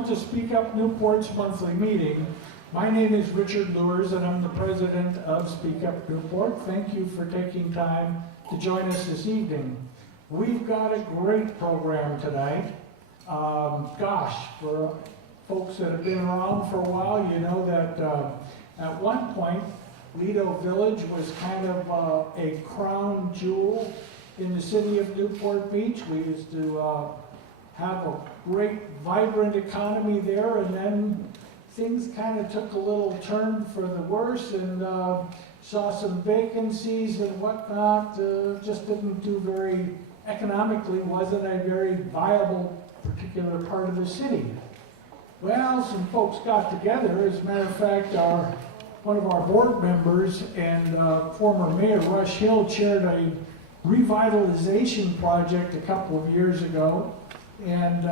everyone to Speak Up Newport's monthly meeting. My name is Richard Lures and I'm the president of Speak Up Newport. Thank you for taking time to join us this evening. We've got a great program tonight. For folks that have been around for a while, you know that at one point, Lido Village was kind of a crown jewel in the city of Newport Beach. We used to have a great, vibrant economy there, and then things kind of took a little turn for the worse and saw some vacancies and whatnot. Just didn't do very, economically wasn't a very viable particular part of the city. Well, some folks got together. As a matter of fact, one of our board members and former Mayor Rush Hill chaired a revitalization project a couple of years ago, and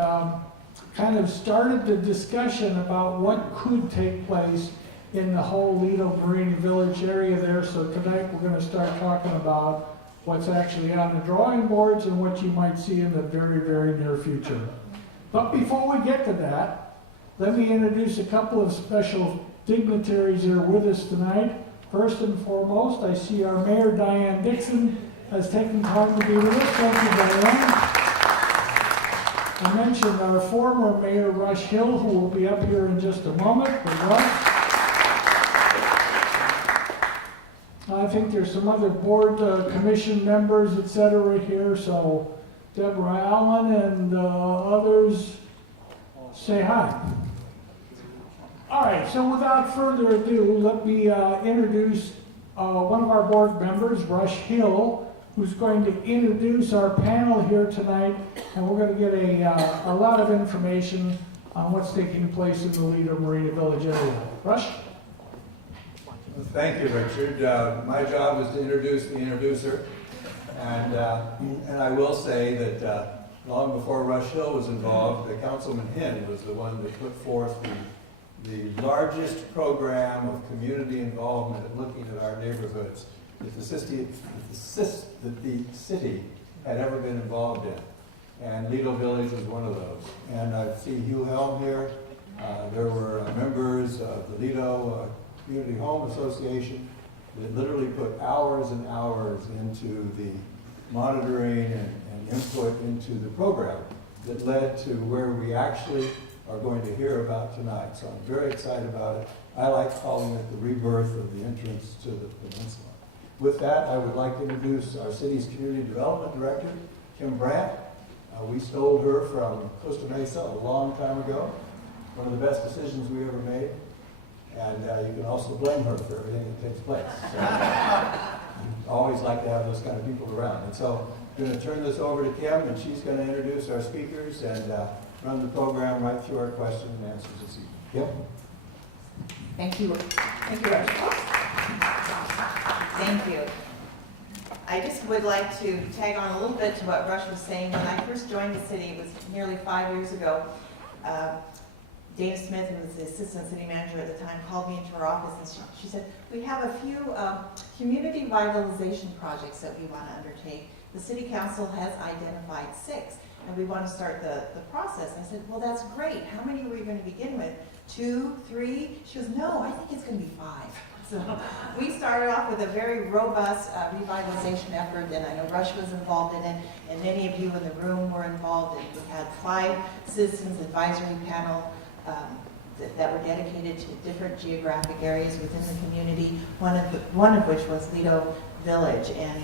kind of started the discussion about what could take place in the whole Lido Marina Village area there. So tonight we're going to start talking about what's actually on the drawing boards and what you might see in the very, very near future. But before we get to that, let me introduce a couple of special dignitaries that are with us tonight. First and foremost, I see our Mayor, Diane Dixon, has taken time to be with us. Thank you, Diane. I mentioned our former Mayor, Rush Hill, who will be up here in just a moment. I think there's some other board commission members, etc. here, so Deborah Allen and others, say hi. All right, so without further ado, let me introduce one of our board members, Rush Hill, who's going to introduce our panel here tonight, and we're going to get a lot of information on what's taking place in the Lido Marina Village area. Rush? Thank you, Richard. My job is to introduce the introducer, and I will say that long before Rush Hill was involved, Councilman Hinn was the one that put forth the largest program of community involvement in looking at our neighborhoods that the city had ever been involved in. And Lido Village was one of those. And I see Hugh Helm here. There were members of the Lido Community Home Association that literally put hours and hours into the monitoring and input into the program that led to where we actually are going to hear about tonight. So I'm very excited about it. I like calling it the rebirth of the entrance to the Peninsula. With that, I would like to introduce our city's Community Development Director, Kim Brandt. We stole her from Costa Mesa a long time ago. One of the best decisions we ever made. And you can also blame her for everything that takes place. So, I always like to have those kind of people around. And so I'm going to turn this over to Kim, and she's going to introduce our speakers and run the program right through our question and answers this evening. Kim? Thank you. Thank you, Rush. Thank you. I just would like to tag on a little bit to what Rush was saying. When I first joined the city, it was nearly 5 years ago. Dana Smith, who was the assistant city manager at the time, called me into her office and she said, we have a few community revitalization projects that we want to undertake. The city council has identified 6, and we want to start the process. I said, well, that's great. How many were you going to begin with? 2, 3? She goes, no, I think it's going to be 5. So we started off with a very robust revitalization effort, and I know Rush was involved in it, and many of you in the room were involved. And we had 5 citizens advisory panel that were dedicated to different geographic areas within the community, one of which was Lido Village. And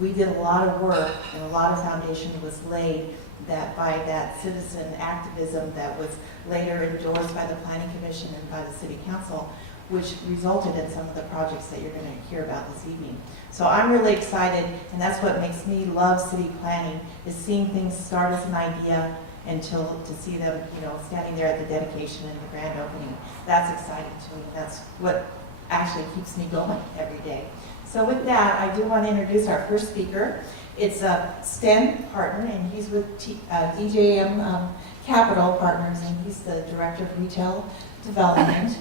we did a lot of work, and a lot of foundation was laid that by that citizen activism that was later endorsed by the Planning Commission and by the City Council, which resulted in some of the projects that you're going to hear about this evening. So I'm really excited, and that's what makes me love city planning, is seeing things start as an idea until to see them, standing there at the dedication and the grand opening. That's exciting to me. That's what actually keeps me going every day. So with that, I do want to introduce our first speaker. It's Sten Harton, and he's with DJM Capital Partners, and he's the Director of Retail Development.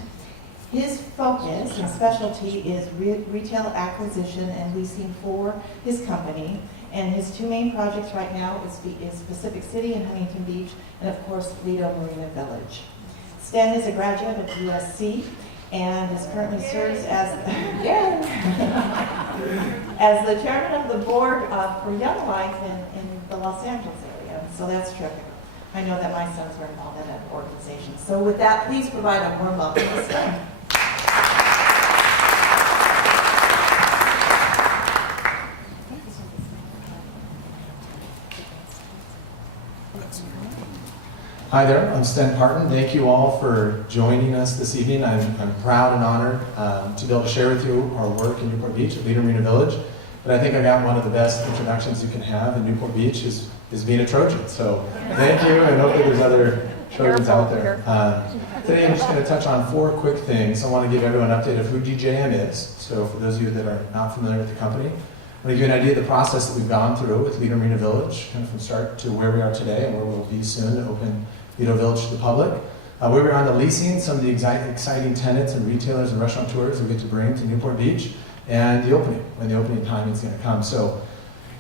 His focus and specialty is retail acquisition and leasing for his company. And his two main projects right now is Pacific City and Huntington Beach, and of course, Lido Marina Village. Stan is a graduate of USC and is currently serves as, as the chairman of the board for Young Life in the Los Angeles area. So that's terrific. I know that my sons were involved in that organization. So with that, please provide a warm welcome to Stan. Hi there, I'm Sten Parton. Thank you all for joining us this evening. I'm proud and honored to be able to share with you our work in Newport Beach at Lido Marina Village. But I think I got one of the best introductions you can have in Newport Beach is being a Trojan. So thank you, and hopefully there's other Trojans out there. Today I'm just going to touch on 4 quick things. I want to give everyone an update of who DJM is. So for those of you that are not familiar with the company, I'm going to give you an idea of the process that we've gone through with Lido Marina Village, kind of from start to where we are today and where we'll be soon to open Lido Village to the public. Where we're on the leasing, some of the exciting tenants and retailers and restaurateurs we get to bring to Newport Beach, and the opening, when the opening timing is going to come. So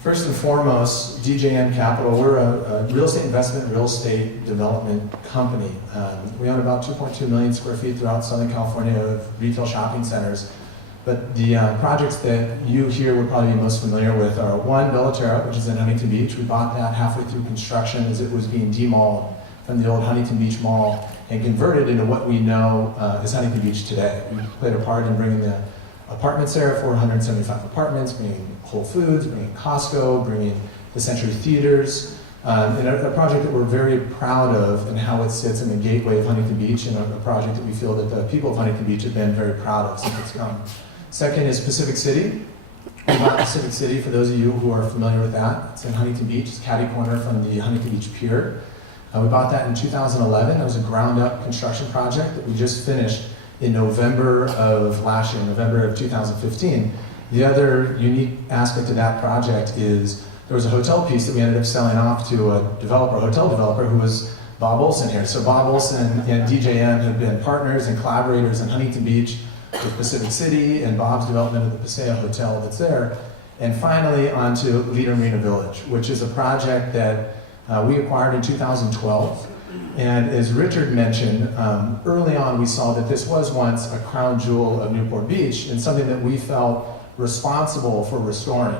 first and foremost, DJM Capital, we're a real estate investment, real estate development company. We own about 2.2 million square feet throughout Southern California of retail shopping centers. But the projects that you here would probably be most familiar with are one, Bellaterra, which is in Huntington Beach. We bought that halfway through construction as it was being demalled from the old Huntington Beach Mall and converted into what we know as Huntington Beach today. We played a part in bringing the apartments there, 475 apartments, bringing Whole Foods, bringing Costco, bringing the Century Theaters, and a project that we're very proud of and how it sits in the gateway of Huntington Beach, and a project that we feel that the people of Huntington Beach have been very proud of since it's come. Second is Pacific City. We bought Pacific City, for those of you who are familiar with that. It's in Huntington Beach. It's catty corner from the Huntington Beach Pier. We bought that in 2011. It was a ground-up construction project that we just finished in November of last year, November of 2015. The other unique aspect of that project is there was a hotel piece that we ended up selling off to a hotel developer who was Bob Olson here. So Bob Olson and DJM have been partners and collaborators in Huntington Beach with Pacific City and Bob's development of the Paseo Hotel that's there. And finally, onto Lido Marina Village, which is a project that we acquired in 2012. And as Richard mentioned, early on we saw that this was once a crown jewel of Newport Beach and something that we felt responsible for restoring.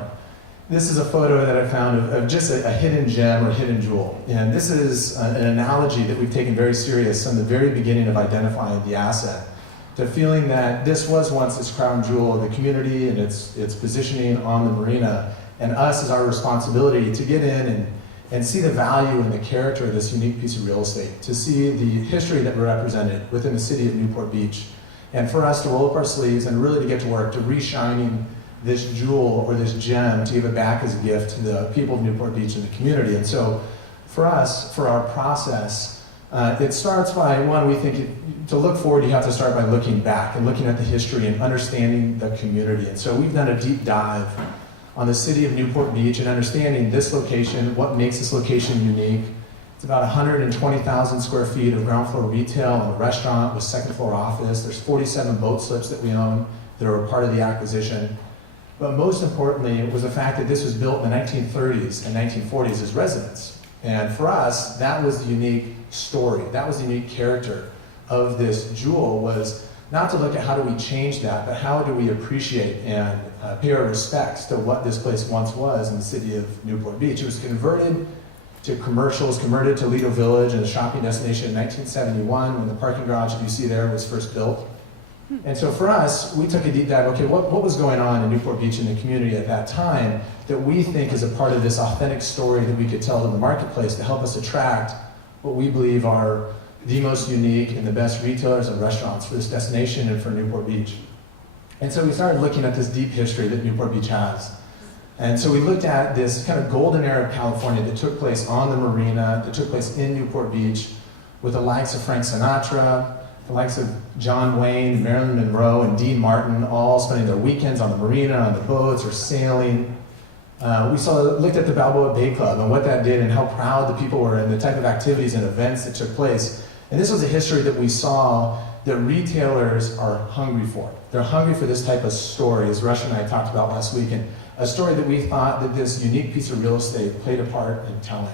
This is a photo that I found of just a hidden gem or hidden jewel. And this is an analogy that we've taken very serious from the very beginning of identifying the asset, to feeling that this was once this crown jewel of the community and its positioning on the marina, and us as our responsibility to get in and see the value and the character of this unique piece of real estate, to see the history that we're represented within the city of Newport Beach, and for us to roll up our sleeves and really to get to work, to re-shining this jewel or this gem, to give it back as a gift to the people of Newport Beach and the community. And so for us, for our process, it starts by, one, we think to look forward, you have to start by looking back and looking at the history and understanding the community. And so we've done a deep dive on the city of Newport Beach and understanding this location, what makes this location unique. It's about 120,000 square feet of ground floor retail and a restaurant with second floor office. There's 47 boat slips that we own that are a part of the acquisition. But most importantly, it was the fact that this was built in the 1930s and 1940s as residence. And for us, that was the unique story. That was the unique character of this jewel, was not to look at how do we change that, but how do we appreciate and pay our respects to what this place once was in the city of Newport Beach. It was converted to commercials, converted to Lido Village and a shopping destination in 1971 when the parking garage that you see there was first built. And so for us, we took a deep dive, okay, what was going on in Newport Beach and the community at that time that we think is a part of this authentic story that we could tell in the marketplace to help us attract what we believe are the most unique and the best retailers and restaurants for this destination and for Newport Beach. And so we started looking at this deep history that Newport Beach has. And so we looked at this kind of golden era of California that took place on the marina, that took place in Newport Beach, with the likes of Frank Sinatra, the likes of John Wayne, Marilyn Monroe, and Dean Martin, all spending their weekends on the marina, on the boats, or sailing. Looked at the Balboa Bay Club and what that did and how proud the people were and the type of activities and events that took place. And this was a history that we saw that retailers are hungry for. They're hungry for this type of story, as Rush and I talked about last week, and a story that we thought that this unique piece of real estate played a part in telling.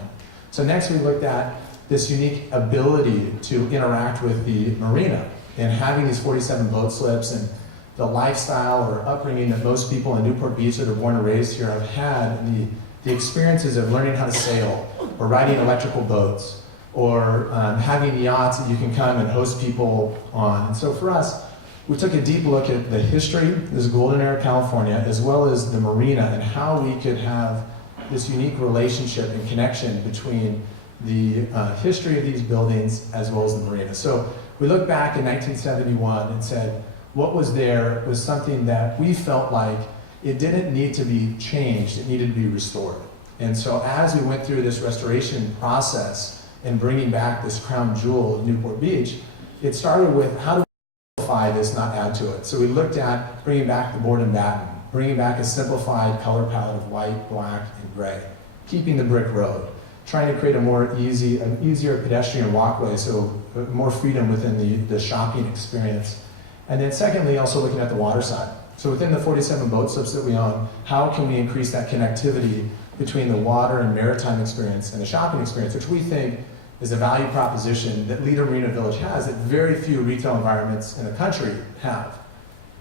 So next we looked at this unique ability to interact with the marina and having these 47 boat slips and the lifestyle or upbringing that most people in Newport Beach that are born and raised here have had, and the experiences of learning how to sail or riding electrical boats or having yachts that you can come and host people on. And so for us, we took a deep look at the history, this golden era of California, as well as the marina and how we could have this unique relationship and connection between the history of these buildings as well as the marina. So we looked back in 1971 and said, what was there was something that we felt like it didn't need to be changed, it needed to be restored. And so as we went through this restoration process and bringing back this crown jewel of Newport Beach, it started with how do we simplify this, not add to it. So we looked at bringing back the board and batten, bringing back a simplified color palette of white, black, and gray, keeping the brick road, trying to create an easier pedestrian walkway, so more freedom within the shopping experience. And then secondly, also looking at the water side. So within the 47 boat slips that we own, how can we increase that connectivity between the water and maritime experience and the shopping experience, which we think is a value proposition that Lido Marina Village has that very few retail environments in the country have.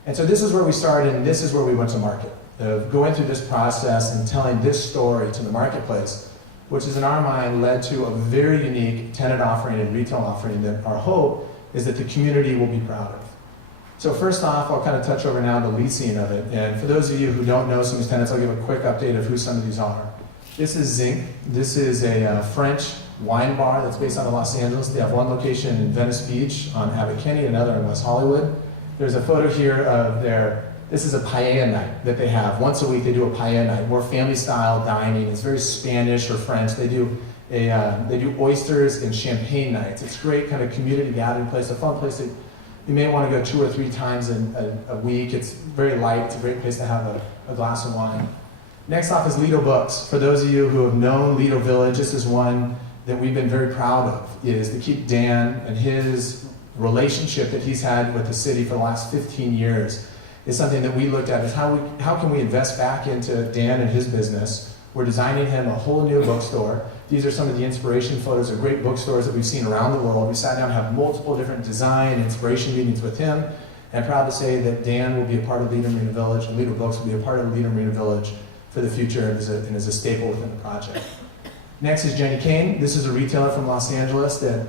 And so this is where we started, and this is where we went to market, of going through this process and telling this story to the marketplace, which is in our mind led to a very unique tenant offering and retail offering that our hope is that the community will be proud of. So first off, I'll kind of touch over now the leasing of it. And for those of you who don't know some of these tenants, I'll give a quick update of who some of these are. This is Zinc. This is a French wine bar that's based out of Los Angeles. They have one location in Venice Beach on Abbot Kinney, another in West Hollywood. There's a photo here of this is a paella night that they have. Once a week they do a paella night, more family style dining. It's very Spanish or French. They do oysters and champagne nights. It's great kind of community gathering place, a fun place that you may want to go 2 or 3 times in a week. It's very light. It's a great place to have a glass of wine. Next off is Lido Books. For those of you who have known Lido Village, this is one that we've been very proud of, is to keep Dan and his relationship that he's had with the city for the last 15 years is something that we looked at as how can we invest back into Dan and his business. We're designing him a whole new bookstore. These are some of the inspiration photos of great bookstores that we've seen around the world. We sat down and have multiple different design and inspiration meetings with him. And I'm proud to say that Dan will be a part of Lido Marina Village, and Lido Books will be a part of Lido Marina Village for the future and as a staple within the project. Next is Jenny Kane. This is a retailer from Los Angeles that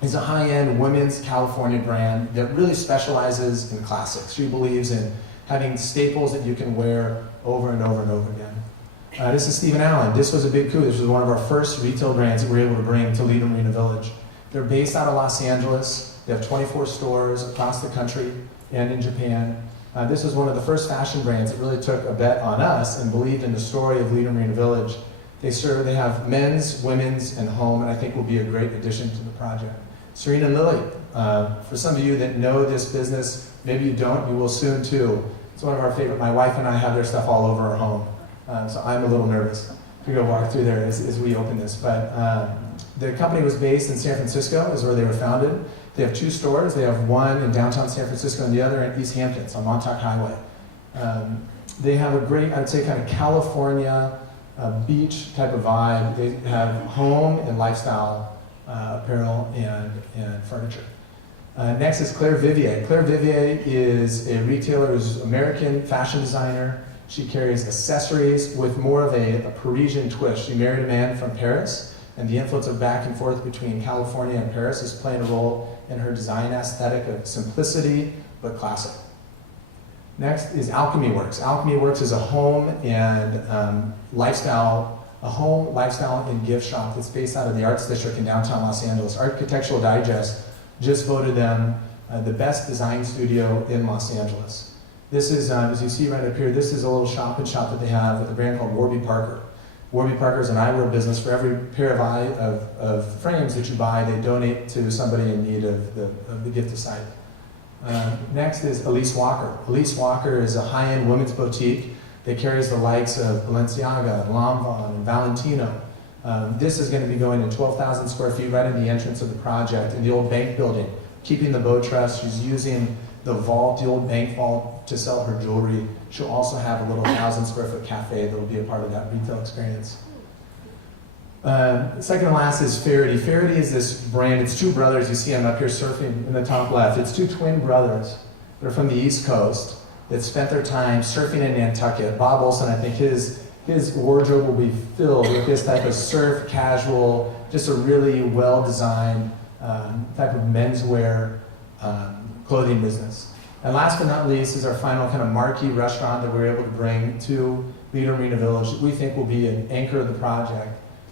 is a high-end women's California brand that really specializes in classics. She believes in having staples that you can wear over and over and over again. This is Stephen Allen. This was a big coup. This was one of our first retail brands that we were able to bring to Lido Marina Village. They're based out of Los Angeles. They have 24 stores across the country and in Japan. This was one of the first fashion brands that really took a bet on us and believed in the story of Lido Marina Village. They have men's, women's, and home, and I think will be a great addition to the project. Serena Lilly. For some of you that know this business, maybe you don't, you will soon too. It's one of our favorite. My wife and I have their stuff all over our home. So I'm a little nervous to go walk through there as we open this. But the company was based in San Francisco, is where they were founded. They have 2 stores. They have one in downtown San Francisco and the other in East Hamptons on Montauk Highway. They have a great, I'd say, kind of California beach type of vibe. They have home and lifestyle apparel and furniture. Next is Claire Vivier. Claire Vivier is a retailer who's an American fashion designer. She carries accessories with more of a Parisian twist. She married a man from Paris, and the influence of back and forth between California and Paris is playing a role in her design aesthetic of simplicity, but classic. Next is Alchemy Works. Alchemy Works is a home and lifestyle and gift shop that's based out of the Arts District in downtown Los Angeles. Architectural Digest just voted them the best design studio in Los Angeles. This is, as you see right up here, this is a little shop-in-shop that they have with a brand called Warby Parker. Warby Parker is an eyewear business. For every pair of frames that you buy, they donate to somebody in need of the gift of sight. Next is Elise Walker. Elise Walker is a high-end women's boutique that carries the likes of Balenciaga, Lanvin, and Valentino. This is going to be going in 12,000 square feet right in the entrance of the project in the old bank building, keeping the boat trust. She's using the vault, the old bank vault, to sell her jewelry. She'll also have a little 1,000 square foot cafe that will be a part of that retail experience. Second to last is Faraday. Faraday is this brand. It's two brothers. You see them up here surfing in the top left. It's two twin brothers. They're from the East Coast that spent their time surfing in Nantucket. Bob Olson, I think his wardrobe will be filled with this type of surf casual, just a really well-designed type of menswear clothing business. And last but not least is our final kind of marquee restaurant that we're able to bring to Lido Marina Village that we think will be an anchor of the project,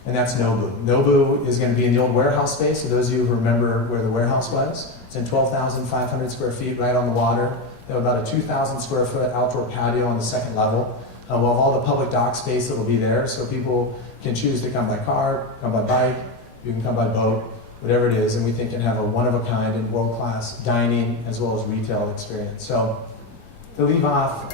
and that's Nobu. Nobu is going to be in the old warehouse space, so those of you who remember where the warehouse was. It's in 12,500 square feet right on the water. They have about a 2,000 square foot outdoor patio on the second level. We'll have all the public dock space that will be there, so people can choose to come by car, come by bike, you can come by boat, whatever it is, and we think can have a one-of-a-kind and world-class dining as well as retail experience. So to leave off,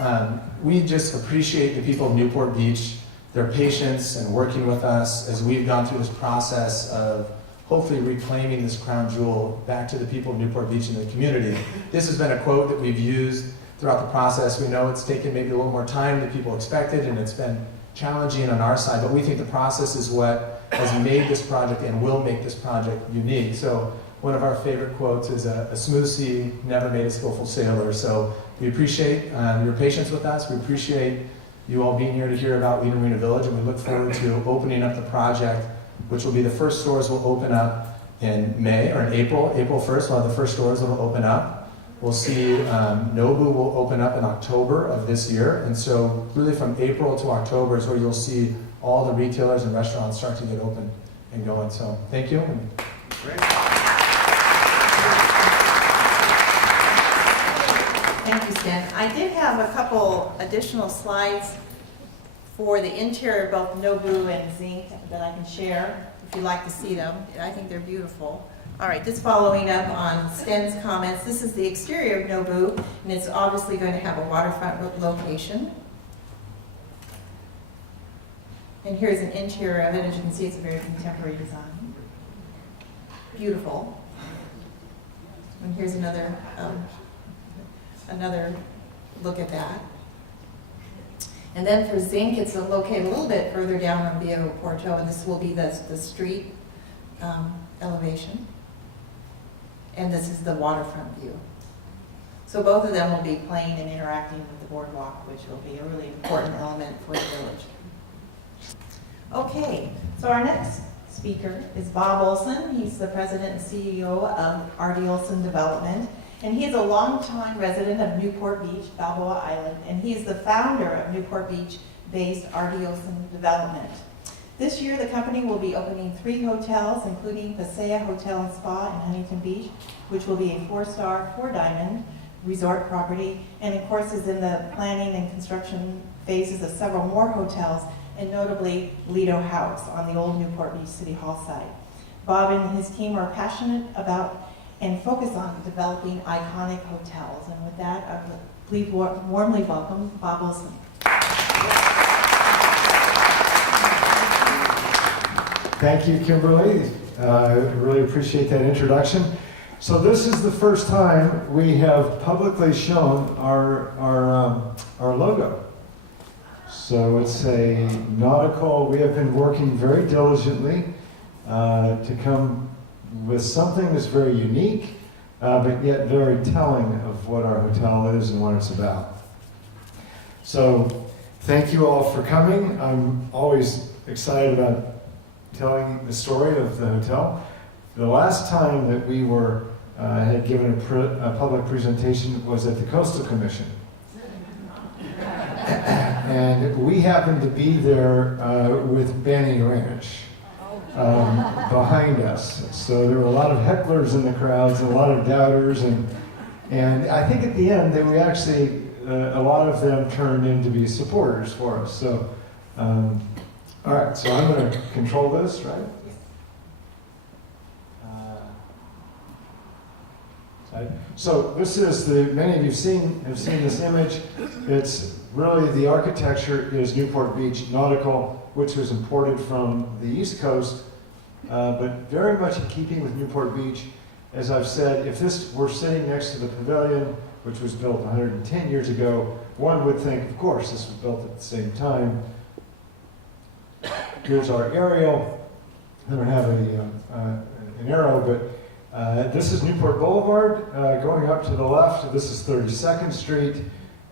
we just appreciate the people of Newport Beach, their patience and working with us as we've gone through this process of hopefully reclaiming this crown jewel back to the people of Newport Beach and the community. This has been a quote that we've used throughout the process. We know it's taken maybe a little more time than people expected, and it's been challenging on our side, but we think the process is what has made this project and will make this project unique. So one of our favorite quotes is, a smooth sea never made a skillful sailor. So we appreciate your patience with us. We appreciate you all being here to hear about Lido Marina Village, and we look forward to opening up the project, which will be the first stores will open up in May, or in April. April 1st, we'll have the first stores that will open up. We'll see Nobu will open up in October of this year. And so really from April to October is where you'll see all the retailers and restaurants start to get open and going. So thank you. Thank you, Stan. I did have a couple additional slides for the interior, both Nobu and Zinc, that I can share if you'd like to see them. I think they're beautiful. All right, just following up on Sten's comments, this is the exterior of Nobu, and it's obviously going to have a waterfront location. And here's an interior of it. As you can see, it's a very contemporary design. Beautiful. And here's another look at that. And then for Zinc, it's located a little bit further down on Via Porto, and this will be the street elevation. And this is the waterfront view. So both of them will be playing and interacting with the boardwalk, which will be a really important element for the village. Okay, so our next speaker is Bob Olson. He's the president and CEO of R.D. Olson Development. And he is a longtime resident of Newport Beach, Balboa Island, and he is the founder of Newport Beach-based R.D. Olson Development. This year, the company will be opening 3 hotels, including Pasea Hotel and Spa in Huntington Beach, which will be a 4-star, 4-diamond resort property, and of course is in the planning and construction phases of several more hotels, and notably Lido House on the old Newport Beach City Hall site. Bob and his team are passionate about and focus on developing iconic hotels. And with that, I would please warmly welcome Bob Olson. Thank you, Kimberly. I really appreciate that introduction. So this is the first time we have publicly shown our logo. So it's a nautical. We have been working very diligently to come with something that's very unique, but yet very telling of what our hotel is and what it's about. So thank you all for coming. I'm always excited about telling the story of the hotel. The last time that we were had given a public presentation was at the Coastal Commission. And we happened to be there with Benny Ranch behind us. So there were a lot of hecklers in the crowds, and a lot of doubters, and I think at the end, we actually, a lot of them turned in to be supporters for us. So, all right, so I'm going to control this, right? So this is many of you have seen this image. It's really, the architecture is Newport Beach nautical, which was imported from the East Coast, but very much in keeping with Newport Beach. as I've said, if this were sitting next to the pavilion, which was built 110 years ago, one would think, of course, this was built at the same time. Here's our aerial. I don't have an arrow, but this is Newport Boulevard. Going up to the left, this is 32nd Street.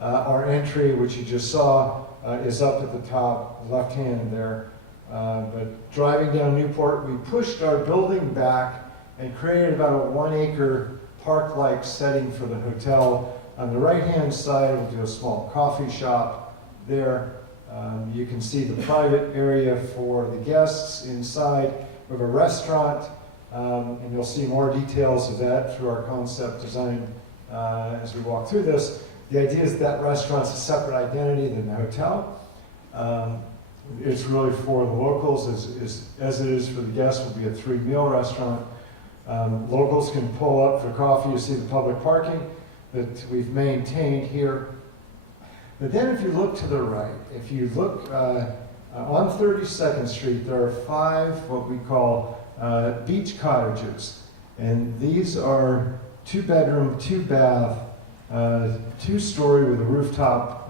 Our entry, which you just saw, is up at the top, left hand there. But driving down Newport, we pushed our building back and created about a 1 acre park-like setting for the hotel. On the right-hand side, we'll do a small coffee shop there. You can see the private area for the guests inside. We have a restaurant, and you'll see more details of that through our concept design as we walk through this. The idea is that restaurant's a separate identity than the hotel. It's really for the locals, as it is for the guests. Will be a 3-meal restaurant. Locals can pull up for coffee. You see the public parking that we've maintained here. But then if you look to the right, if you look on 32nd Street, there are 5 what we call beach cottages. And these are 2-bedroom, 2-bath, 2-story with a rooftop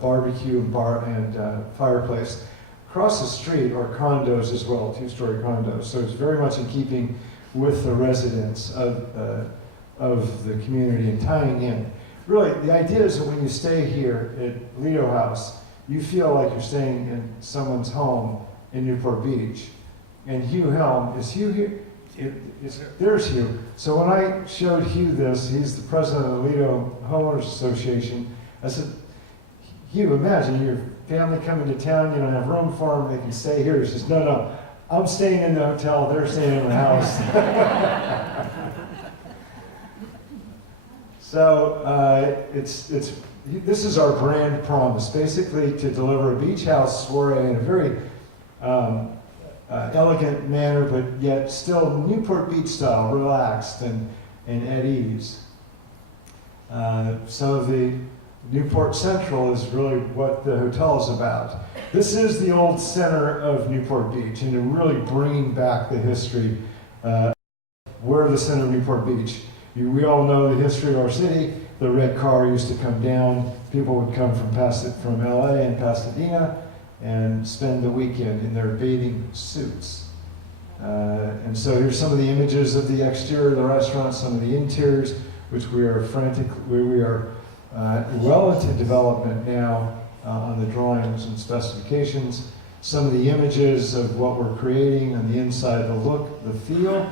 barbecue and fireplace. Across the street are condos as well, 2-story condos. So it's very much in keeping with the residents of the community and tying in. Really, the idea is that when you stay here at Lido House, you feel like you're staying in someone's home in Newport Beach. And Hugh Helm, is Hugh here? There's Hugh. So when I showed Hugh this, he's the president of the Lido Homeowners Association, I said, Hugh, imagine your family coming to town, you don't have room for them, they can stay here. He says, no, I'm staying in the hotel, they're staying in the house. So this is our brand promise, basically to deliver a beach house soiree in a very elegant manner, but yet still Newport Beach style, relaxed and at ease. Some of the Newport Central is really what the hotel is about. This is the old center of Newport Beach, and really bringing back the history. We're the center of Newport Beach. We all know the history of our city. The red car used to come down. People would come from LA and Pasadena and spend the weekend in their bathing suits. And so here's some of the images of the exterior of the restaurant, some of the interiors, which we are well into development now on the drawings and specifications. Some of the images of what we're creating on the inside, the look, the feel.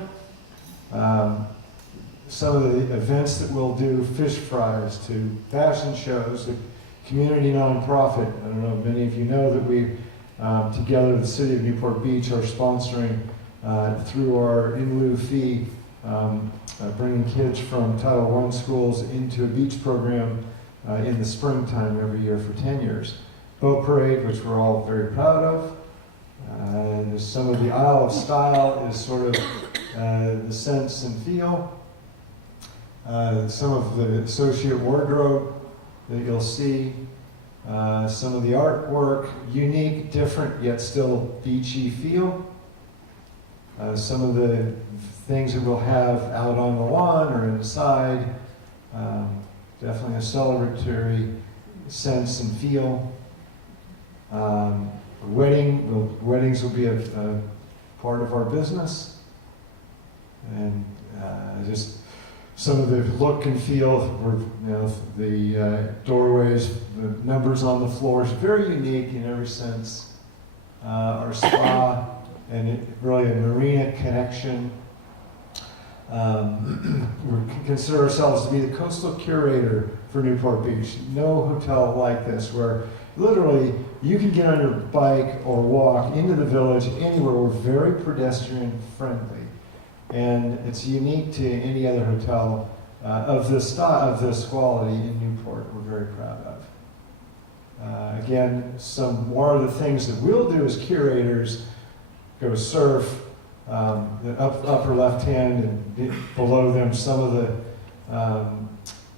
Some of the events that we'll do, fish fries to fashion shows, a community nonprofit. I don't know if many of you know that we, together with the City of Newport Beach, are sponsoring through our in lieu fee, bringing kids from Title I schools into a beach program in the springtime every year for 10 years. Boat Parade, which we're all very proud of. And some of the Isle of Style is sort of the sense and feel. Some of the associate wardrobe that you'll see. Some of the artwork, unique, different, yet still beachy feel. Some of the things that we'll have out on the lawn or inside. Definitely a celebratory sense and feel. Weddings will be a part of our business. And just some of the look and feel, the doorways, the numbers on the floors, very unique in every sense. Our spa, and really a marina connection. We consider ourselves to be the coastal curator for Newport Beach. No hotel like this, where literally you can get on your bike or walk into the village anywhere. We're very pedestrian friendly. And it's unique to any other hotel of this style, of this quality in Newport. We're very proud of. Again, some more of the things that we'll do as curators: go surf, the upper left hand, and below them some of the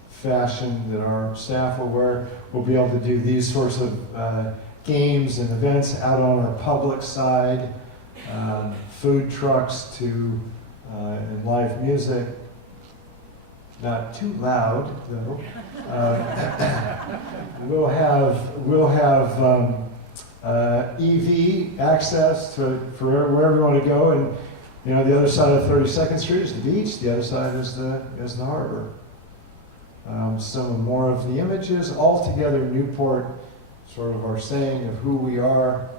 fashion that our staff will wear. We'll be able to do these sorts of games and events out on our public side, food trucks to and live music. Not too loud, though. We'll have EV access for wherever you want to go, and you know the other side of 32nd Street is the beach. The other side is the harbor. Some more of the images. Altogether, Newport, sort of our saying of who we are.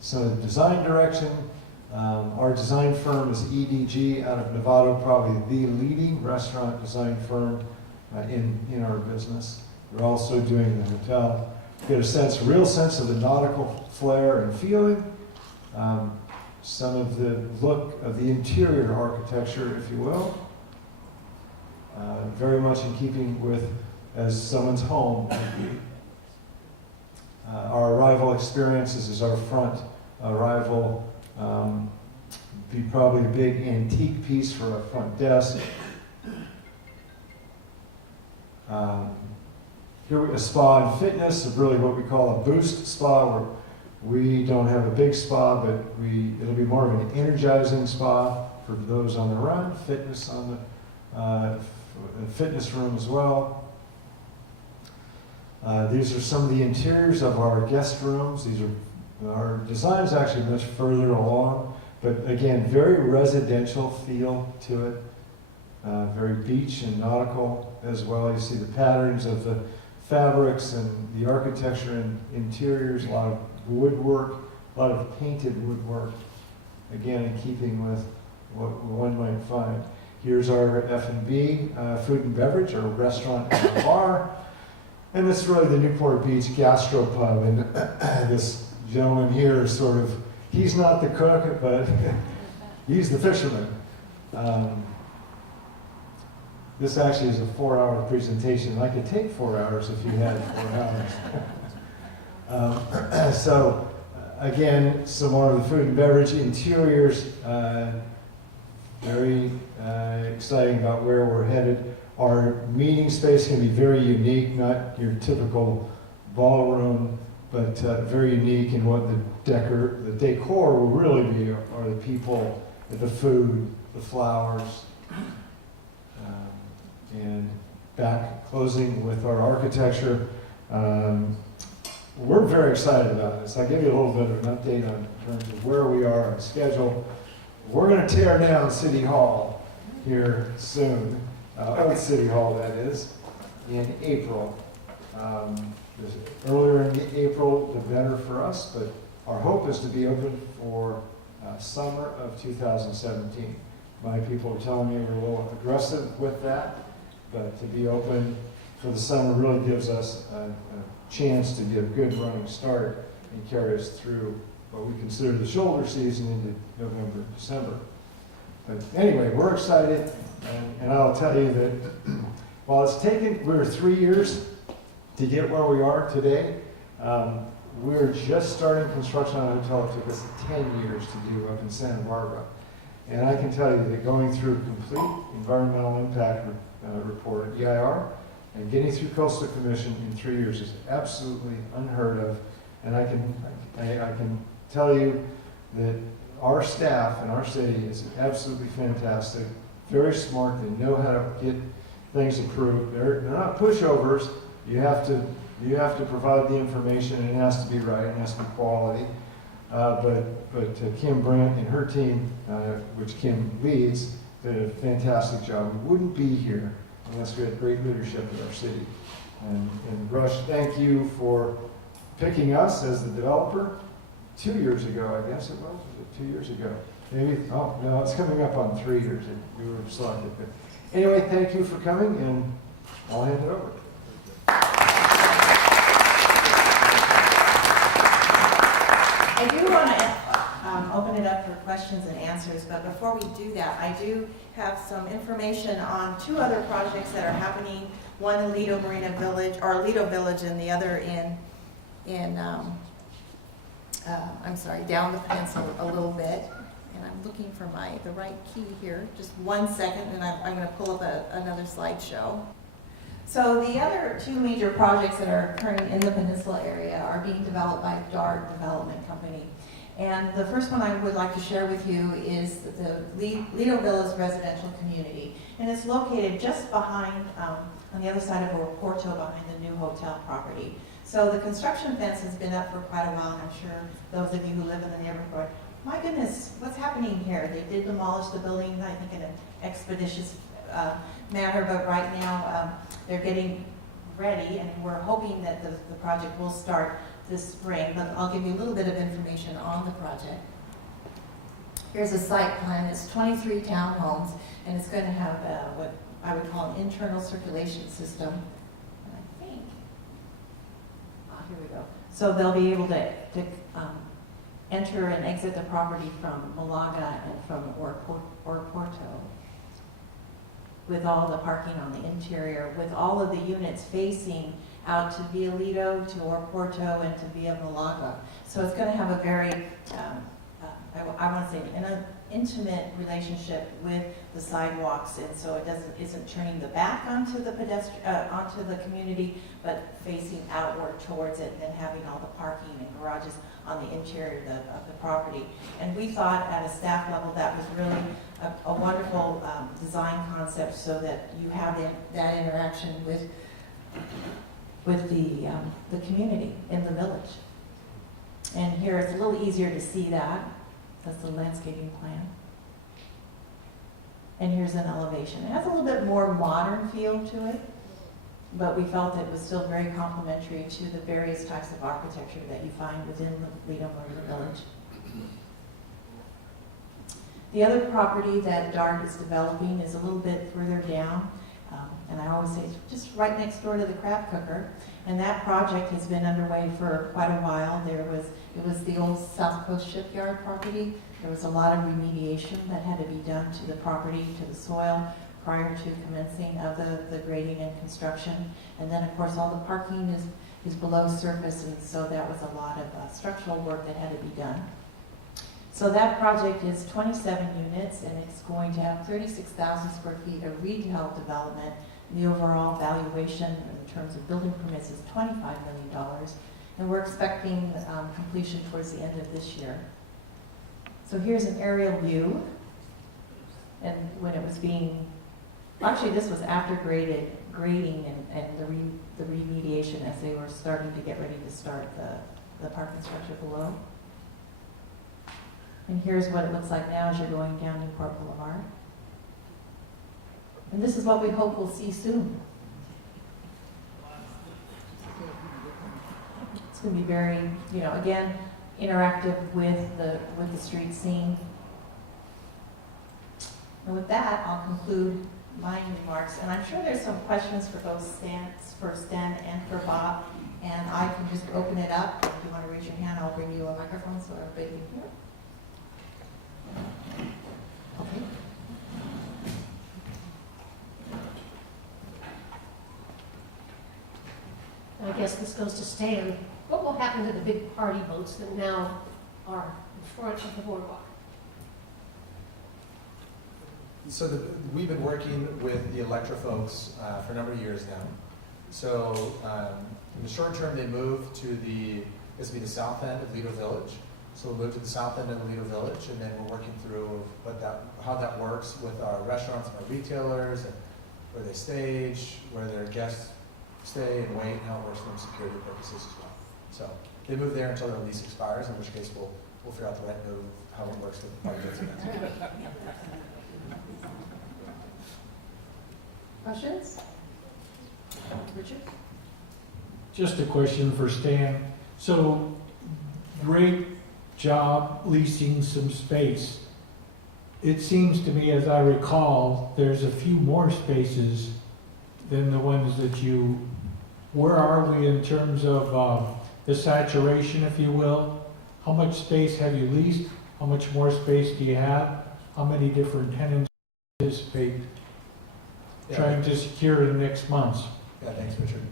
So design direction. Our design firm is EDG out of Novato, probably the leading restaurant design firm in our business. We're also doing the hotel. Get a real sense of the nautical flair and feeling. Some of the look of the interior architecture, if you will. Very much in keeping with as someone's home would be. Our arrival experiences is our front arrival. Be probably a big antique piece for our front desk. Here a spa and fitness, really what we call a boost spa, where we don't have a big spa, but it'll be more of an energizing spa for those on the run. Fitness on the fitness room as well. These are some of the interiors of our guest rooms. Our design is actually much further along, but again, very residential feel to it. Very beach and nautical as well. You see the patterns of the fabrics and the architecture and interiors, a lot of woodwork, a lot of painted woodwork, again in keeping with what one might find. Here's our F&B, food and beverage, our restaurant and bar. And this is really the Newport Beach Gastropub. And this gentleman here is sort of, he's not the cook, but he's the fisherman. This actually is a 4-hour presentation. I could take 4 hours if you had 4 hours. So, again, some more of the food and beverage interiors. Very exciting about where we're headed. Our meeting space can be very unique, not your typical ballroom, but very unique in what the decor will really be, are the people, the food, the flowers. And back closing with our architecture. We're very excited about this. I'll give you a little bit of an update on terms of where we are on schedule. We're going to tear down City Hall here soon. Old City Hall, that is, in April. Earlier in April, the better for us, but our hope is to be open for summer of 2017. My people are telling me we're a little aggressive with that, but to be open for the summer really gives us a chance to get a good running start and carry us through what we consider the shoulder season into November, December. But anyway, we're excited, and I'll tell you that while it's taken, we're 3 years to get where we are today. We're just starting construction on a hotel. It took us 10 years to do up in Santa Barbara. And I can tell you that going through complete environmental impact report, EIR, and getting through Coastal Commission in 3 years is absolutely unheard of. And I can tell you that our staff in our city is absolutely fantastic, very smart. They know how to get things approved. They're not pushovers. You have to provide the information, and it has to be right. It has to be quality. But Kim Brandt and her team, which Kim leads, did a fantastic job. We wouldn't be here unless we had great leadership in our city. And Rush, thank you for picking us as the developer 2 years ago, I guess it was. Was it 2 years ago? Maybe, oh, no, it's coming up on 3 years that we were selected. But anyway, thank you for coming, and I'll hand it over. I do want to open it up for questions and answers, but before we do that, I do have some information on 2 other projects that are happening. One in Lido Marina Village, or Lido Village, and the other down the peninsula a little bit. And I'm looking for the right key here. Just 1 second, and I'm going to pull up another slideshow. So the other 2 major projects that are occurring in the Peninsula area are being developed by DART Development Company. And the first one I would like to share with you is the Lido Villas residential community. And it's located just behind, on the other side of Porto, behind the new hotel property. So the construction fence has been up for quite a while, and I'm sure those of you who live in the neighborhood, my goodness, what's happening here? They did demolish the building, I think, in an expeditious manner, but right now they're getting ready, and we're hoping that the project will start this spring, but I'll give you a little bit of information on the project. Here's a site plan. It's 23 townhomes, and it's going to have what I would call an internal circulation system. And I think, here we go. So they'll be able to enter and exit the property from Malaga and from Porto, with all the parking on the interior, with all of the units facing out to Via Lido, to Porto, and to Via Malaga. So it's going to have a very, I want to say, an intimate relationship with the sidewalks, and so it isn't turning the back onto the onto the community, but facing outward towards it, and then having all the parking and garages on the interior of the property. And we thought at a staff level that was really a wonderful design concept, so that you have that interaction with the community in the village. And here it's a little easier to see that. That's the landscaping plan. And here's an elevation. It has a little bit more modern feel to it, but we felt it was still very complementary to the various types of architecture that you find within the Lido Marina Village. The other property that DART is developing is a little bit further down, and I always say it's just right next door to the crab cooker. And that project has been underway for quite a while. It was the old South Coast Shipyard property. There was a lot of remediation that had to be done to the property, to the soil, prior to commencing of the grading and construction. And then, of course, all the parking is below surface, and so that was a lot of structural work that had to be done. So that project is 27 units, and it's going to have 36,000 square feet of retail development. The overall valuation in terms of building permits is $25 million, and we're expecting completion towards the end of this year. So here's an aerial view, and when it was actually this was after grading and the remediation, as they were starting to get ready to start the parking structure below. And here's what it looks like now as you're going down Newport Boulevard. And this is what we hope we'll see soon. It's going to be very, again, interactive with the street scene. And with that, I'll conclude my remarks. And I'm sure there's some questions for both Stan and for Bob. And I can just open it up. If you want to raise your hand, I'll bring you a microphone so everybody can hear. Okay. I guess this goes to Stan. What will happen to the big party boats that now are in front of the boardwalk? So we've been working with the Electra folks for a number of years now. So in the short term, they moved to this will be the south end of Lido Village. So we'll move to the south end of the Lido Village, and then we're working through how that works with our restaurants and our retailers, and where they stage, where their guests stay and wait, and how it works from security purposes as well. So they move there until their lease expires, in which case we'll figure out the right move, how it works with the party events. Questions? Richard? Just a question for Stan. So, great job leasing some space. It seems to me, as I recall, there's a few more spaces than the ones that where are we in terms of the saturation, if you will? How much space have you leased? How much more space do you have? How many different tenants anticipate trying to secure in the next months? Yeah, thanks, Richard.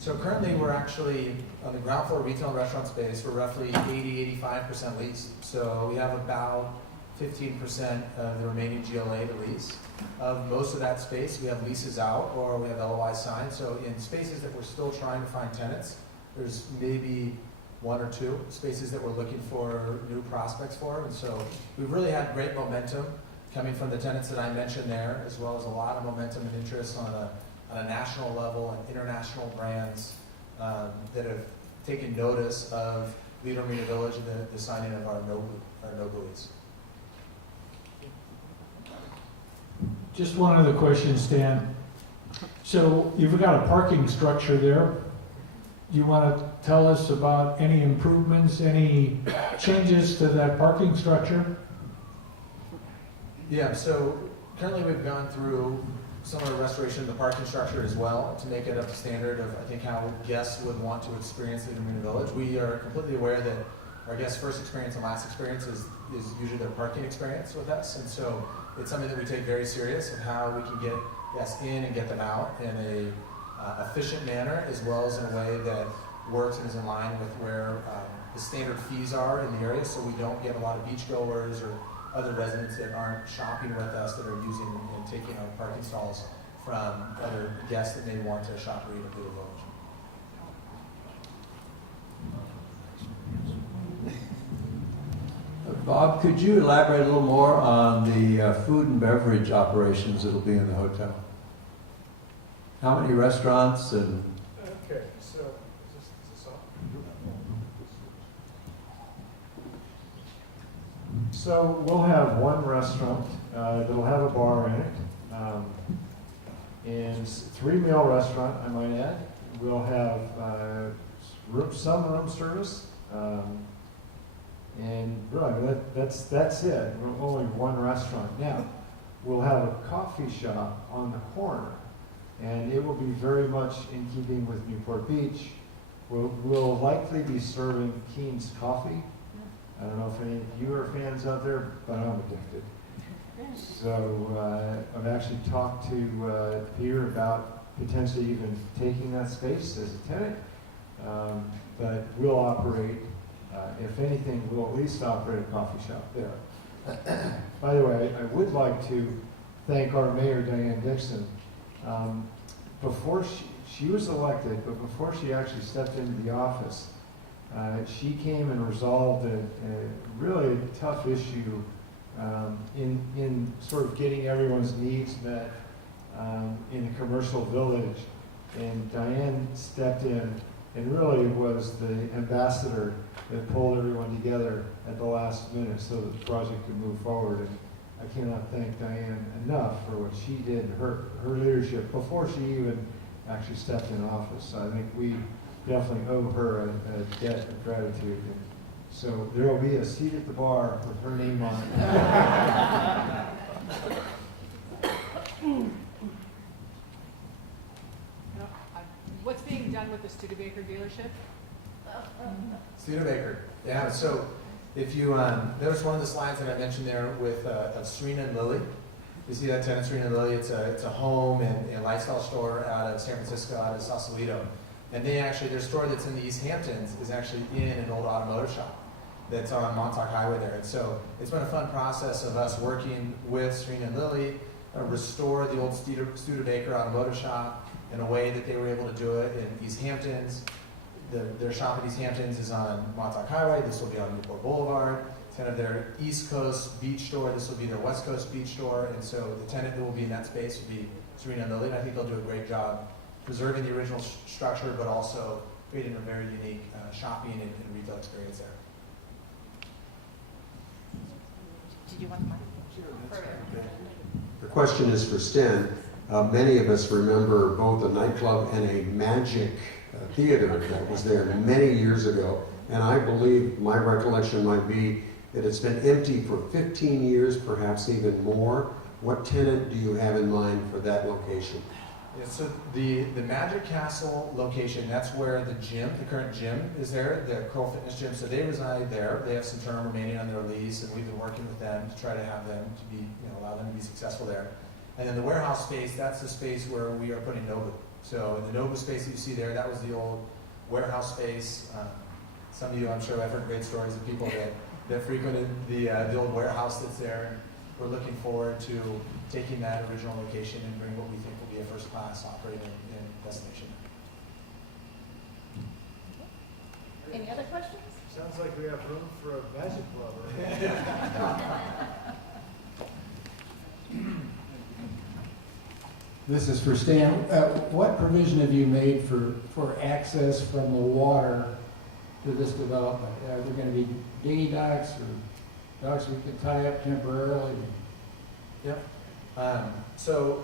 So currently we're actually on the ground floor retail and restaurant space, we're roughly 80-85% leased. So we have about 15% of the remaining GLA to lease. Of most of that space, we have leases out or we have LOI signed. So in spaces that we're still trying to find tenants, there's maybe one or two spaces that we're looking for new prospects for. And so we've really had great momentum coming from the tenants that I mentioned there, as well as a lot of momentum and interest on a national level and international brands that have taken notice of Lido Marina Village and the signing of our NOBU lease. Just one other question, Stan. So you've got a parking structure there. Do you want to tell us about any improvements, any changes to that parking structure? Yeah, so currently we've gone through some of the restoration of the parking structure as well to make it up to standard of, I think, how guests would want to experience Lido Marina Village. We are completely aware that our guests' first experience and last experience is usually their parking experience with us. And so it's something that we take very serious and how we can get guests in and get them out in a efficient manner, as well as in a way that works and is in line with where the standard fees are in the area, so we don't get a lot of beachgoers or other residents that aren't shopping with us that are using and taking our parking stalls from other guests that may want to shop or eat at Lido Village. Bob, could you elaborate a little more on the food and beverage operations that'll be in the hotel? How many restaurants and? Okay, so is this on? So we'll have one restaurant that'll have a bar in it, and 3-meal restaurant, I might add. We'll have some room service, and really that's it. We're only one restaurant now. We'll have a coffee shop on the corner. And it will be very much in keeping with Newport Beach. We'll likely be serving Keen's coffee. I don't know if any of you are fans out there, but I'm addicted. So I've actually talked to Peter about potentially even taking that space as a tenant. But we'll operate, if anything, we'll at least operate a coffee shop there. By the way, I would like to thank our mayor, Diane Dixon. Before she was elected, but before she actually stepped into the office, she came and resolved a really tough issue in sort of getting everyone's needs met in a commercial village. And Diane stepped in and really was the ambassador that pulled everyone together at the last minute so that the project could move forward. And I cannot thank Diane enough for what she did, her leadership, before she even actually stepped in office. I think we definitely owe her a debt of gratitude. And so there will be a seat at the bar with her name on it. What's being done with the Studebaker dealership? Studebaker, yeah, so if you notice one of the slides that I mentioned there with Serena and Lily, you see that tenant, Serena and Lily. It's a home and lifestyle store out of San Francisco, out of Sausalito. And they actually, their store that's in the East Hamptons is actually in an old automotive shop that's on Montauk Highway there. And so it's been a fun process of us working with Serena and Lily, restore the old Studebaker automotive shop in a way that they were able to do it in East Hamptons. Their shop in East Hamptons is on Montauk Highway. This will be on Newport Boulevard. It's kind of their East Coast beach store. This will be their West Coast beach store. And so the tenant that will be in that space will be Serena and Lily. And I think they'll do a great job preserving the original structure, but also creating a very unique shopping and retail experience there. Did you want the mic? The question is for Stan. Many of us remember both a nightclub and a magic theater that was there many years ago. And I believe my recollection might be that it's been empty for 15 years, perhaps even more. What tenant do you have in mind for that location? Yeah, so the Magic Castle location, that's where the current gym is there, the Curl Fitness Gym. So they reside there. They have some term remaining on their lease, and we've been working with them to try to have them to be, allow them to be successful there. And then the warehouse space, that's the space where we are putting Nobu. So in the Nobu space that you see there, that was the old warehouse space. Some of you, I'm sure, have heard great stories of people that frequented the old warehouse that's there. And we're looking forward to taking that original location and bring what we think will be a first-class operating destination. Any other other questions? Sounds like we have room for a magic club. This is for Stan. What provision have you made for access from the water to this development? Are there going to be dinghy docks or docks we can tie up temporarily? Yep. So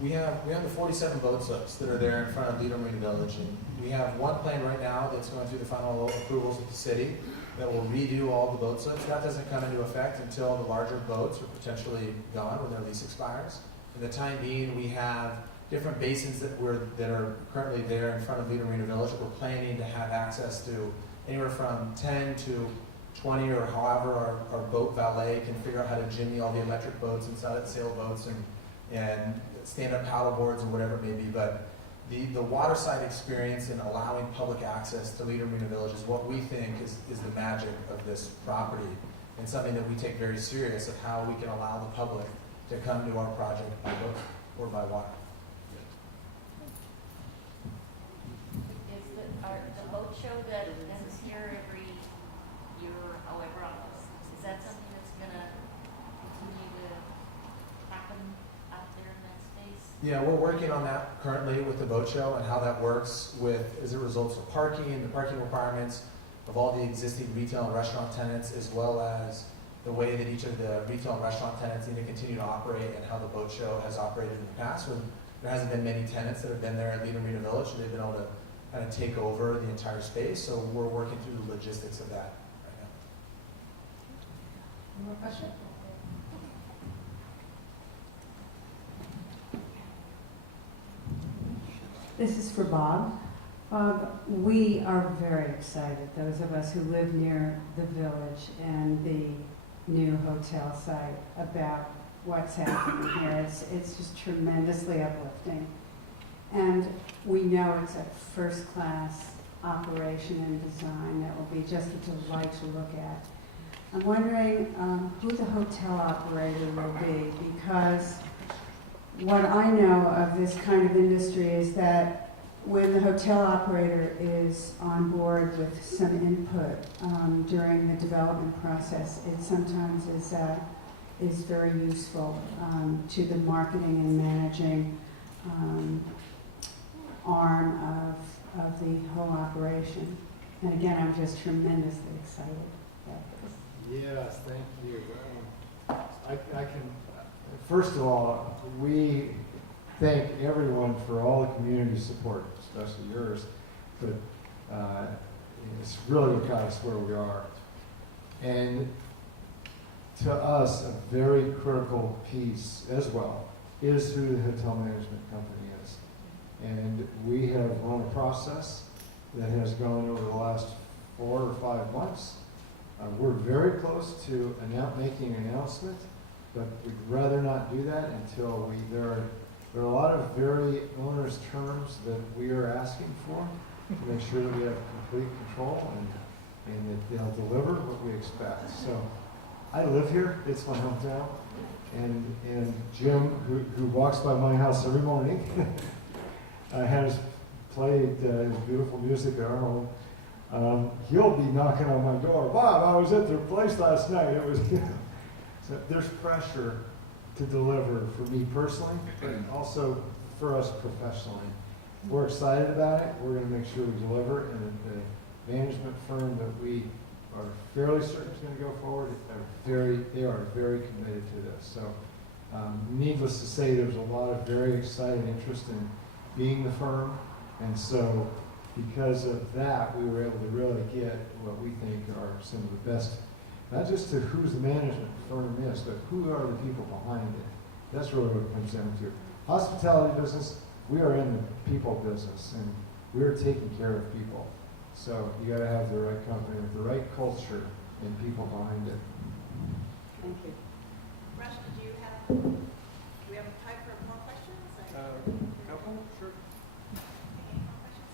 we have the 47 boat slips that are there in front of Lido Marine Village, and we have one plan right now that's going through the final approvals with the city that will redo all the boat slips. That doesn't come into effect until the larger boats are potentially gone when their lease expires. For the time being, we have different basins that are currently there in front of Lido Marine Village that we're planning to have access to anywhere from 10 to 20 or however our boat valet can figure out how to jimmy all the electric boats inside of the sailboats and stand-up paddle boards and whatever it may be. But the waterside experience and allowing public access to Lido Marine Village is what we think is the magic of this property, and something that we take very serious of how we can allow the public to come to our project by boat or by water. Is the boat show that ends here every year or however often, is that something that's gonna continue to happen out there in that space? Yeah, we're working on that currently with the boat show and how that works as it results of parking and the parking requirements of all the existing retail and restaurant tenants, as well as the way that each of the retail and restaurant tenants need to continue to operate and how the boat show has operated in the past when there hasn't been many tenants that have been there at Lido Marine Village, so they've been able to kind of take over the entire space. So we're working through the logistics of that right now. Any more questions? This is for Bob. Bob, we are very excited, those of us who live near the village and the new hotel site, about what's happening here. It's just tremendously uplifting. And we know it's a first-class operation and design that will be just a delight to look at. I'm wondering who the hotel operator will be, because what I know of this kind of industry is that when the hotel operator is on board with some input during the development process, it sometimes is very useful to the marketing and managing arm of the whole operation. And again, I'm just tremendously excited about this. Yes, thank you. I can, first of all, we thank everyone for all the community support, especially yours, but it's really what got us where we are. And to us, a very critical piece as well is who the hotel management company is. And we have run a process that has gone over the last 4 or 5 months. We're very close to making an announcement, but we'd rather not do that until there are a lot of very onerous terms that we are asking for to make sure that we have complete control and that they'll deliver what we expect. So I live here, it's my hometown, and Jim, who walks by my house every morning, has played his beautiful music at our home. He'll be knocking on my door. Bob, I was at their place last night. It was, so there's pressure to deliver for me personally, but also for us professionally. We're excited about it. We're going to make sure we deliver, and the management firm that we are fairly certain is going to go forward they are very committed to this. So needless to say, there's a lot of very excited interest in being the firm, and so because of that, we were able to really get what we think are some of the best, not just to who's the management firm is, but who are the people behind it. That's really what it comes down to. Hospitality business, we are in the people business, and we're taking care of people. So you got to have the right company with the right culture and people behind it. Thank you. Rush, do we have time for more questions? Couple, sure. Any more questions?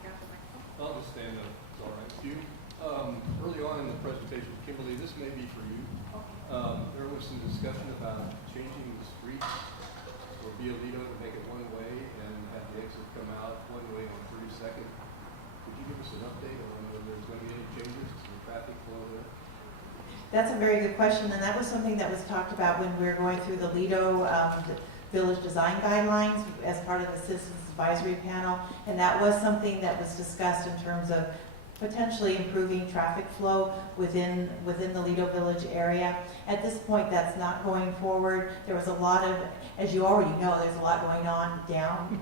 Got the microphone. I'll just stand up, it's all right with you. Early on in the presentation, Kimberly, this may be for you. There was some discussion about changing the streets for Via Lido to make it one way and have the exit come out one way on 32nd. Could you give us an update on whether there's going to be any That's a very good question, and that was something that was talked about when we were going through the Lido Village Design Guidelines as part of the Citizens Advisory Panel, and that was something that was discussed in terms of potentially improving traffic flow within the Lido Village area. At this point, that's not going forward. There was a lot of, as you already know, there's a lot going on down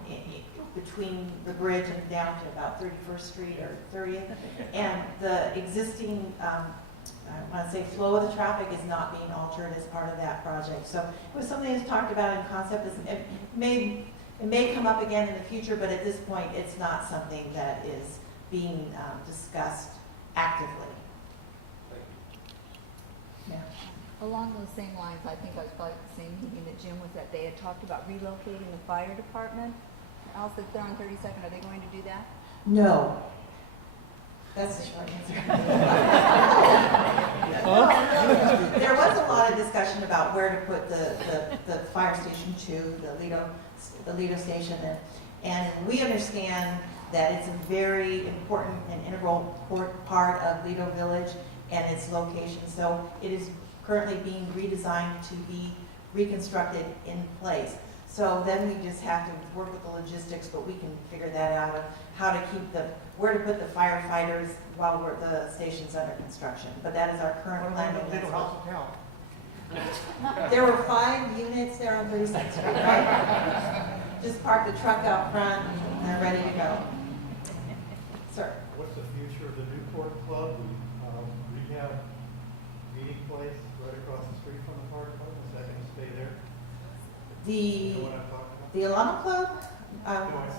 between the bridge and down to about 31st Street or 30th, and the existing I want to say flow of the traffic is not being altered as part of that project. So it was something that's talked about in concept. It may come up again in the future, but at this point, it's not something that is being discussed actively. Yeah. Along those same lines, I think I was probably at the same meeting that Jim was at. They had talked about relocating the fire department. Alice, if they're on 32nd, are they going to do that? No. That's the short answer. There was a lot of discussion about where to put the fire station 2, the Lido station, and we understand that it's a very important and integral part of Lido Village and its location. So it is currently being redesigned to be reconstructed in place. So then we just have to work with the logistics, but we can figure that out of how to keep where to put the firefighters while the station's under construction. But that is our current plan. There were 5 units there on 32nd Street, right? Just park the truck out front and they're ready to go. Sir? What's the future of the Newport Club? Rehab meeting place right across the street from the fire department. Is that going to stay there? You know what I'm talking about? The Alana Club? No,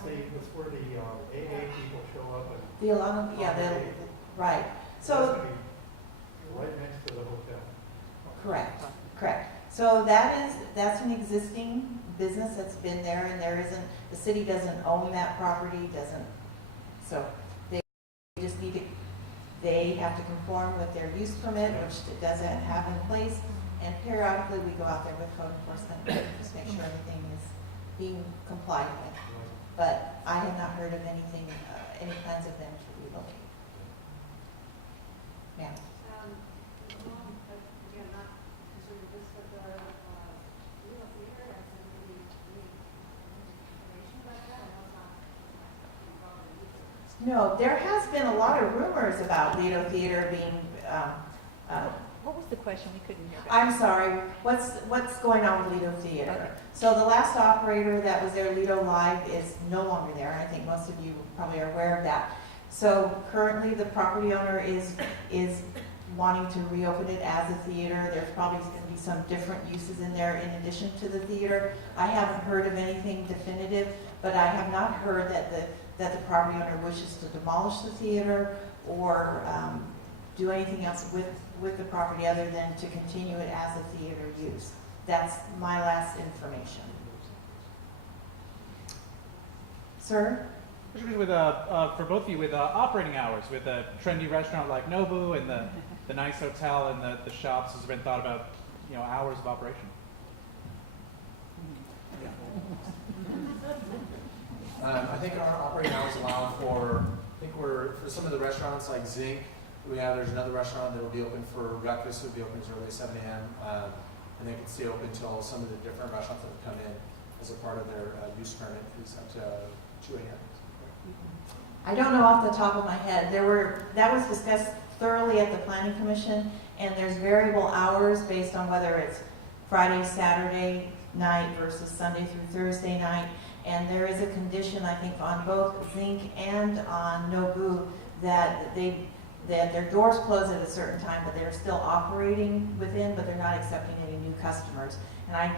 it's where the AA people show up. And the Alana, yeah, right. So that's gonna be right next to the hotel. correct. So that's an existing business that's been there, and the city doesn't own that property, so they just need to, they have to conform with their use permit, which it doesn't have in place, and periodically we go out there with code enforcement to just make sure everything is being complied with. But I have not heard of anything, any plans of them to relocate. Ma'am? No, there has been a lot of rumors about Lido Theater being, What was the question? We couldn't hear. I'm sorry, what's going on with Lido Theater? Okay. So the last operator that was there, Lido Live, is no longer there. I think most of you probably are aware of that. So currently the property owner is wanting to reopen it as a theater. There's probably going to be some different uses in there in addition to the theater. I haven't heard of anything definitive, but I have not heard that the property owner wishes to demolish the theater or do anything else with the property other than to continue it as a theater use. That's my last information. Sir? With for both of you, with operating hours, with a trendy restaurant like Nobu and the nice hotel and the shops, has there been thought about, hours of operation? I think our operating hours allow for for some of the restaurants like Zinc, there's another restaurant that will be open for breakfast. It will be open as early as 7 a.m. And they can stay open until some of the different restaurants that have come in as a part of their use permit is up to 2 a.m. I don't know off the top of my head. That was discussed thoroughly at the Planning Commission, and there's variable hours based on whether it's Friday, Saturday night versus Sunday through Thursday night. And there is a condition, I think, on both Zinc and on Nobu that their doors close at a certain time, but they're still operating within, but they're not accepting any new customers. And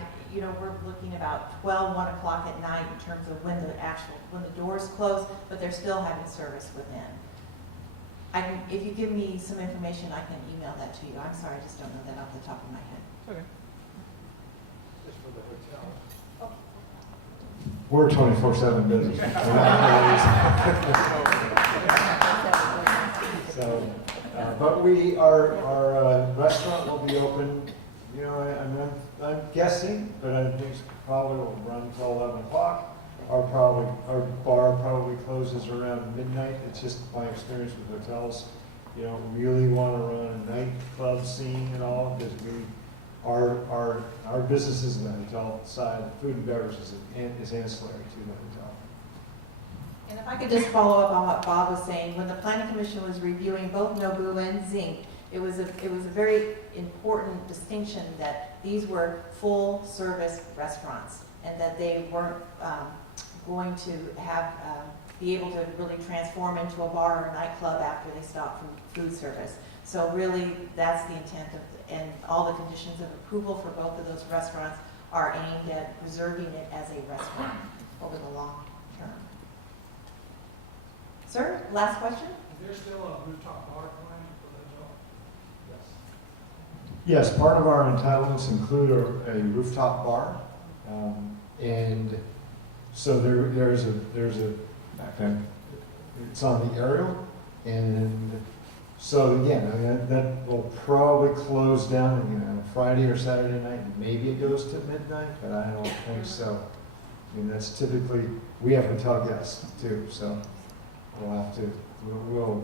we're looking about 12, 1 o'clock at night in terms of when the doors close, but they're still having service within. If you give me some information, I can email that to you. I'm sorry, I just don't know that off the top of my head. Okay. Just for the hotel. We're 24/7 busy. So, but our restaurant will be open. I'm guessing, but I think probably will run until 11 o'clock. Our bar probably closes around midnight. It's just my experience with hotels. you don't really want to run a nightclub scene at all, because our business is in the hotel side, food and beverage is ancillary to the hotel. And if I could just follow up on what Bob was saying, when the planning commission was reviewing both Nobu and Zinc, it was a very important distinction that these were full-service restaurants and that they weren't going to have be able to really transform into a bar or a nightclub after they stopped from food service. So really, that's the intent of, and all the conditions of approval for both of those restaurants are aimed at preserving it as a restaurant over the long term. Sir, last question? Is there still a rooftop bar plan for the hotel? Yes, part of our entitlements include a rooftop bar, and so there's a it's on the aerial, and so again, I mean, that will probably close down on Friday or Saturday night. Maybe it goes to midnight, but I don't think so. I mean, that's typically, we have hotel guests too, so we'll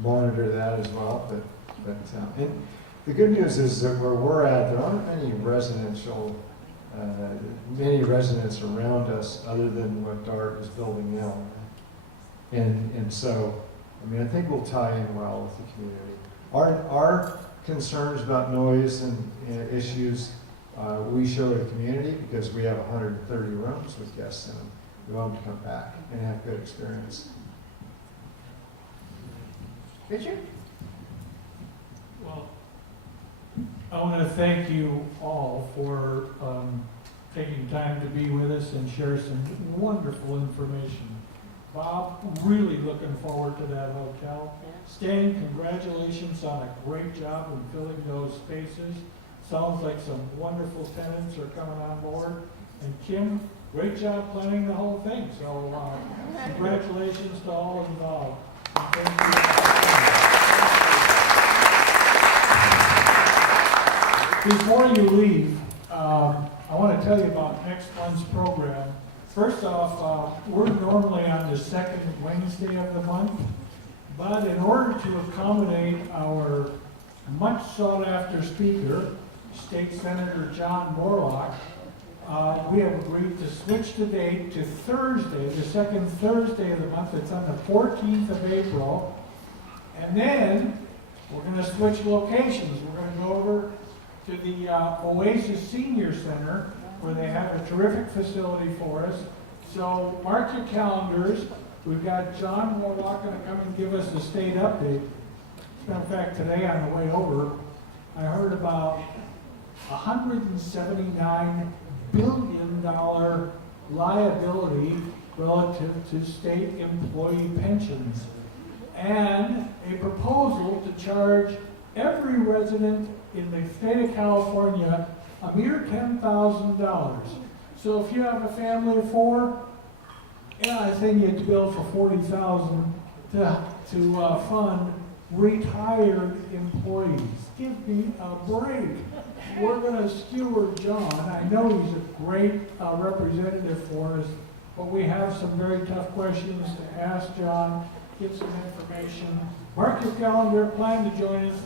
monitor that as well. But and the good news is that where we're at, there aren't many residents around us other than what DART is building now. And so, I mean, I think we'll tie in well with the community. Our concerns about noise and issues, we show the community because we have 130 rooms with guests in them. We want them to come back and have good experience. Richard? Well, I want to thank you all for taking time to be with us and share some wonderful information. Bob, really looking forward to that hotel. Stan, congratulations on a great job in filling those spaces. Sounds like some wonderful tenants are coming on board. And Kim, great job planning the whole thing. So congratulations to all involved. And thank you. Before you leave, I want to tell you about next month's program. First off, we're normally on the second Wednesday of the month, but in order to accommodate our much sought-after speaker, State Senator John Morlock, we have agreed to switch the date to Thursday, the second Thursday of the month. It's on the 14th of April. And then we're going to switch locations. We're going to go over to the Oasis Senior Center, where they have a terrific facility for us. So mark your calendars. We've got John Morlock going to come and give us a state update. As a matter of fact, today on the way over, I heard about $179 billion liability relative to state employee pensions, and a proposal to charge every resident in the state of California a mere $10,000. So if you have a family of four, I think you'd bill for $40,000 to fund retired employees. Give me a break. We're going to skewer John. I know he's a great representative for us, but we have some very tough questions to ask John, get some information. Mark your calendar, plan to join us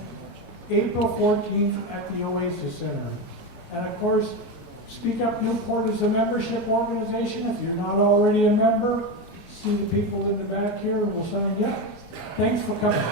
April 14th at the Oasis Center. And of course, Speak Up Newport is a membership organization. If you're not already a member, see the people in the back here and we'll sign you up. Thanks for coming.